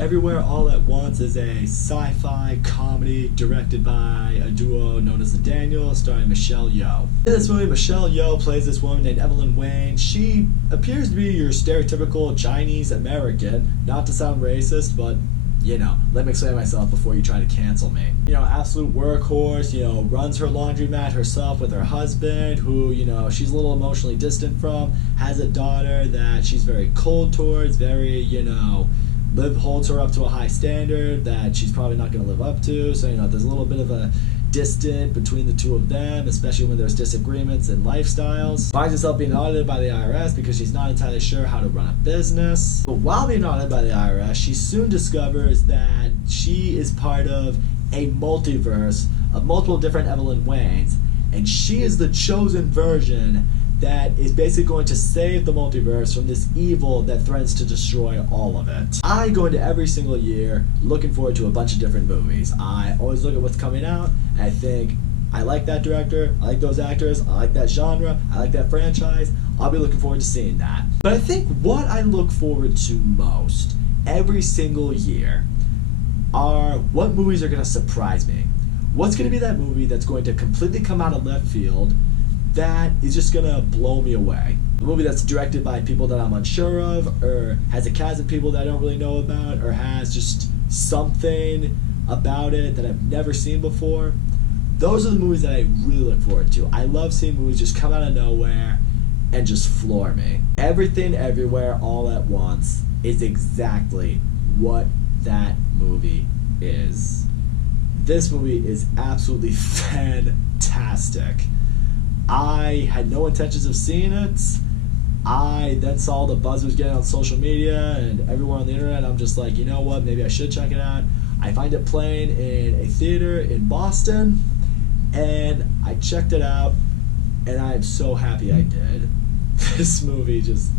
Everywhere All at Once is a sci-fi comedy directed by a duo known as the Daniels, starring Michelle Yeoh. In this movie, Michelle Yeoh plays this woman named Evelyn Wayne. She appears to be your stereotypical Chinese American, not to sound racist, but you know, let me explain myself before you try to cancel me. You know, absolute workhorse, you know, runs her laundromat herself with her husband, who, you know, she's a little emotionally distant from, has a daughter that she's very cold towards, very, you know, holds her up to a high standard that she's probably not going to live up to. So, you know, there's a little bit of a distant between the two of them, especially when there's disagreements in lifestyles. Finds herself being audited by the IRS because she's not entirely sure how to run a business. But while being audited by the IRS, she soon discovers that she is part of a multiverse of multiple different Evelyn Waynes, and she is the chosen version that is basically going to save the multiverse from this evil that threatens to destroy all of it. I go into every single year looking forward to a bunch of different movies. I always look at what's coming out, and I think, I like that director, I like those actors, I like that genre, I like that franchise, I'll be looking forward to seeing that. But I think what I look forward to most every single year are what movies are going to surprise me. What's going to be that movie that's going to completely come out of left field that is just gonna blow me away. A movie that's directed by people that I'm unsure of, or has a cast of people that I don't really know about, or has just something about it that I've never seen before. Those are the movies that I really look forward to. I love seeing movies just come out of nowhere and just floor me. Everything, Everywhere, All at Once is exactly what that movie is. This movie is absolutely fantastic. I had no intentions of seeing it. I then saw the buzz was getting on social media and everywhere on the internet. I'm just like, you know what, maybe I should check it out. I find it playing in a theater in Boston, and I checked it out, and I'm so happy I did. This movie just,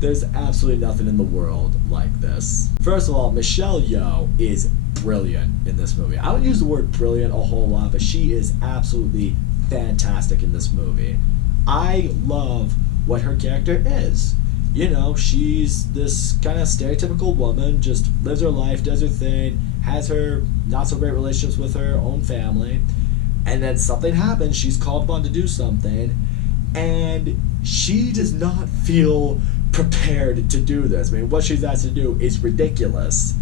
there's absolutely nothing in the world like this. First of all, Michelle Yeoh is brilliant in this movie. I don't use the word brilliant a whole lot, but she is absolutely fantastic in this movie. I love what her character is. You know, she's this kind of stereotypical woman, just lives her life, does her thing, has her not so great relationships with her own family, and then something happens, she's called upon to do something, and she does not feel prepared to do this. I mean, what she's asked to do is ridiculous.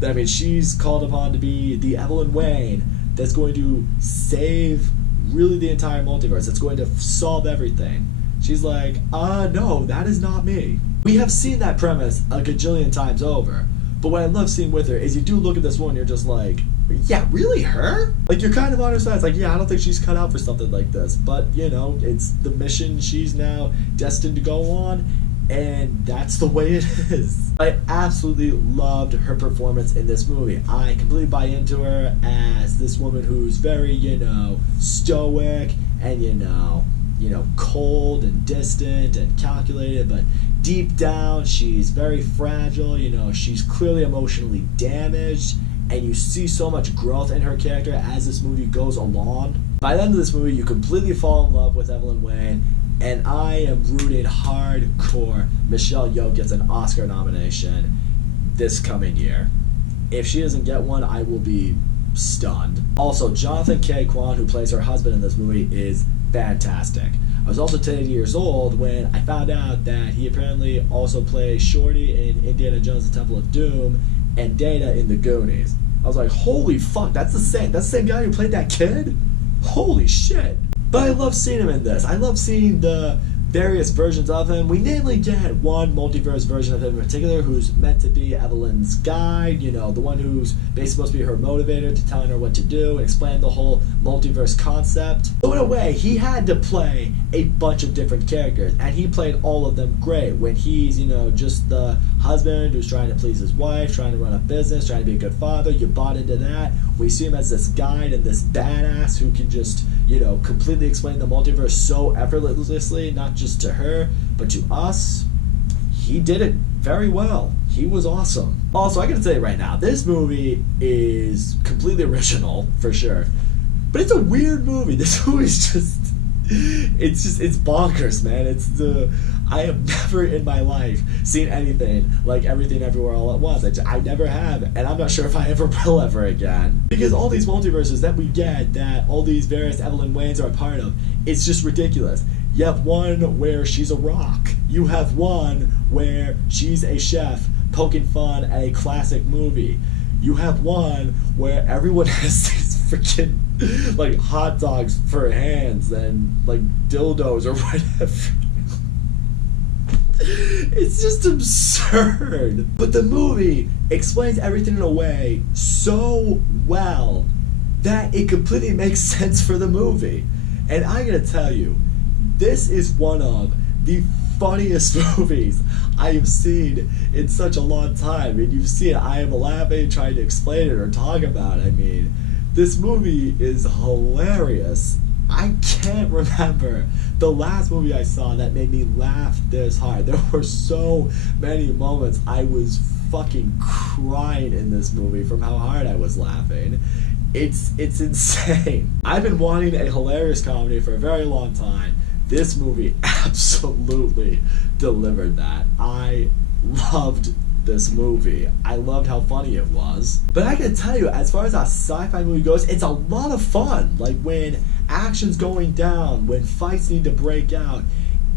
I mean, she's called upon to be the Evelyn Wayne that's going to save really the entire multiverse. It's going to solve everything. She's like, no, that is not me. We have seen that premise a gajillion times over, but what I love seeing with her is you do look at this woman, you're just like, yeah, really her? Like, you're kind of on her side. It's like, yeah, I don't think she's cut out for something like this, but, you know, it's the mission she's now destined to go on, and that's the way it is. I absolutely loved her performance in this movie. I completely buy into her as this woman who's very, you know, stoic and, you know, cold and distant and calculated, but deep down she's very fragile. You know, she's clearly emotionally damaged, and you see so much growth in her character as this movie goes along. By the end of this movie, you completely fall in love with Evelyn Wayne, and I am rooting hardcore Michelle Yeoh gets an Oscar nomination this coming year. If she doesn't get one, I will be stunned. Also, Jonathan K. Kwan, who plays her husband in this movie, is fantastic. I was also 10 years old when I found out that he apparently also plays Shorty in Indiana Jones: The Temple of Doom and Data in The Goonies. I was like, holy fuck, that's the same guy who played that kid? Holy shit. But I love seeing him in this. I love seeing the various versions of him. We namely get one multiverse version of him in particular who's meant to be Evelyn's guide, you know, the one who's basically supposed to be her motivator to telling her what to do and explain the whole multiverse concept. So in a way, he had to play a bunch of different characters, and he played all of them great. When he's, you know, just the husband who's trying to please his wife, trying to run a business, trying to be a good father, you bought into that. We see him as this guide and this badass who can just, you know, completely explain the multiverse so effortlessly, not just to her, but to us. He did it very well. He was awesome. Also, I gotta tell you right now, this movie is completely original, for sure. But it's a weird movie. This movie's just, it's bonkers, man. I have never in my life seen anything like Everything Everywhere All at Once. I never have, and I'm not sure if I ever will ever again. Because all these multiverses that we get, that all these various Evelyn Waynes are a part of, it's just ridiculous. You have one where she's a rock. You have one where she's a chef poking fun at a classic movie. You have one where everyone has these freaking like hot dogs for hands and like dildos or whatever. It's just absurd. But the movie explains everything in a way so well that it completely makes sense for the movie. And I gotta tell you, this is one of the funniest movies I have seen in such a long time. I mean, you've seen it. I am laughing trying to explain it or talk about it. I mean, this movie is hilarious. I can't remember the last movie I saw that made me laugh this hard. There were so many moments I was fucking crying in this movie from how hard I was laughing. It's insane. I've been wanting a hilarious comedy for a very long time. This movie absolutely delivered that. I loved this movie. I loved how funny it was. But I gotta tell you, as far as a sci-fi movie goes, it's a lot of fun. Like when action's going down, when fights need to break out,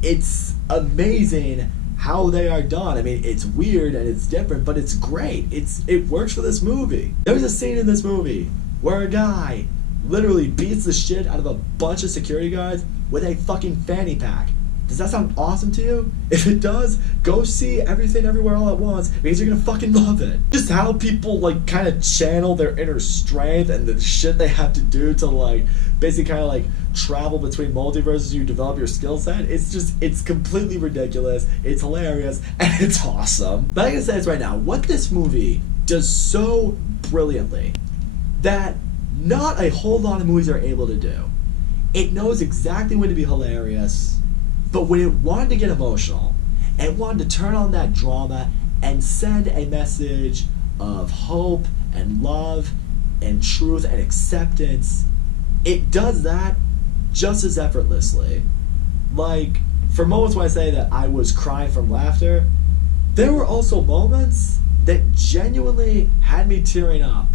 it's amazing how they are done. I mean, it's weird and it's different, but it's great. It works for this movie. There's a scene in this movie where a guy literally beats the shit out of a bunch of security guards with a fucking fanny pack. Does that sound awesome to you? If it does, go see Everything Everywhere All at Once, because you're gonna fucking love it. Just how people like kind of channel their inner strength and the shit they have to do to like basically kind of like travel between multiverses, you develop your skill set. It's completely ridiculous, it's hilarious, and it's awesome. But I can say this right now, what this movie does so brilliantly that not a whole lot of movies are able to do. It knows exactly when to be hilarious, but when it wanted to get emotional and wanted to turn on that drama and send a message of hope and love and truth and acceptance, it does that just as effortlessly. Like, for moments when I say that I was crying from laughter, there were also moments that genuinely had me tearing up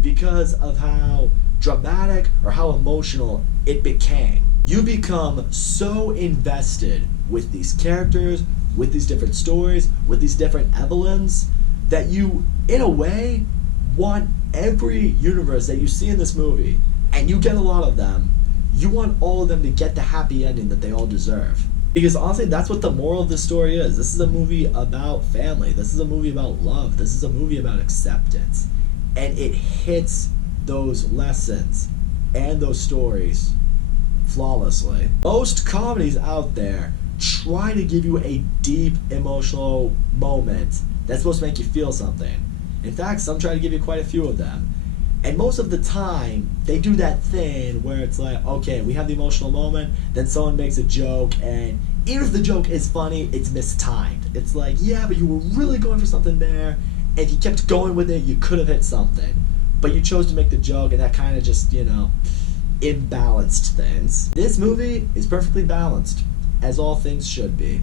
because of how dramatic or how emotional it became. You become so invested with these characters, with these different stories, with these different Evelyns, that you, in a way, want every universe that you see in this movie, and you get a lot of them, you want all of them to get the happy ending that they all deserve. Because honestly, that's what the moral of this story is. This is a movie about family. This is a movie about love. This is a movie about acceptance. And it hits those lessons and those stories flawlessly. Most comedies out there try to give you a deep emotional moment that's supposed to make you feel something. In fact, some try to give you quite a few of them. And most of the time, they do that thing where it's like, okay, we have the emotional moment, then someone makes a joke, and even if the joke is funny, it's mistimed. It's like, yeah, but you were really going for something there, and if you kept going with it, you could have hit something. But you chose to make the joke, and that kind of just, imbalanced things. This movie is perfectly balanced, as all things should be.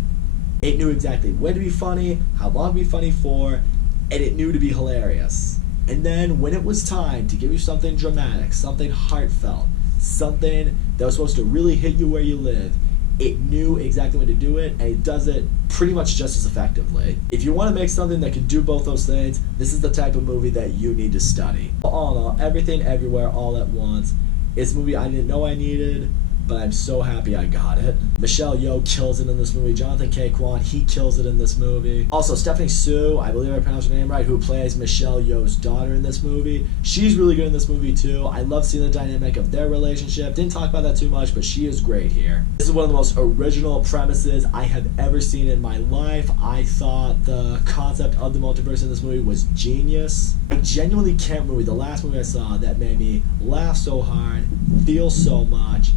It knew exactly when to be funny, how long to be funny for, and it knew to be hilarious. And then when it was time to give you something dramatic, something heartfelt, something that was supposed to really hit you where you live, it knew exactly when to do it, and it does it pretty much just as effectively. If you want to make something that can do both those things, this is the type of movie that you need to study. All in all, Everything Everywhere All at Once. It's a movie I didn't know I needed, but I'm so happy I got it. Michelle Yeoh kills it in this movie. Jonathan K. Kwan, he kills it in this movie. Also, Stephanie Sue, I believe I pronounced her name right, who plays Michelle Yeoh's daughter in this movie. She's really good in this movie too. I love seeing the dynamic of their relationship. Didn't talk about that too much, but she is great here. This is one of the most original premises I have ever seen in my life. I thought the concept of the multiverse in this movie was genius. I genuinely can't remember the last movie I saw that made me laugh so hard, feel so much,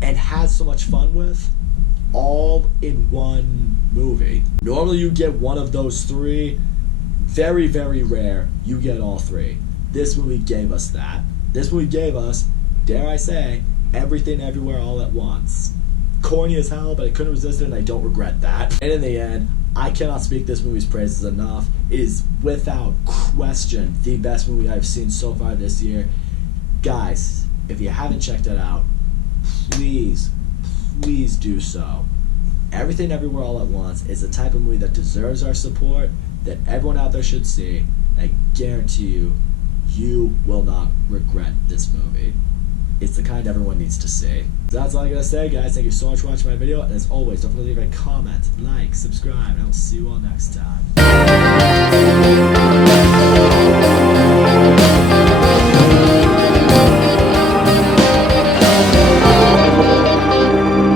and had so much fun with, all in one movie. Normally you get one of those three. Very, very rare you get all three. This movie gave us that. This movie gave us, dare I say, Everything Everywhere All at Once. corny as hell, but I couldn't resist it, and I don't regret that. And in the end, I cannot speak this movie's praises enough. It is without question the best movie I've seen so far this year. Guys, if you haven't checked it out, please do so. Everything Everywhere All at Once is the type of movie that deserves our support, that everyone out there should see. I guarantee you, you will not regret this movie. It's the kind everyone needs to see. So that's all I gotta say, guys. Thank you so much for watching my video, and as always, don't forget to leave a comment, like, subscribe, and I will see you all next time.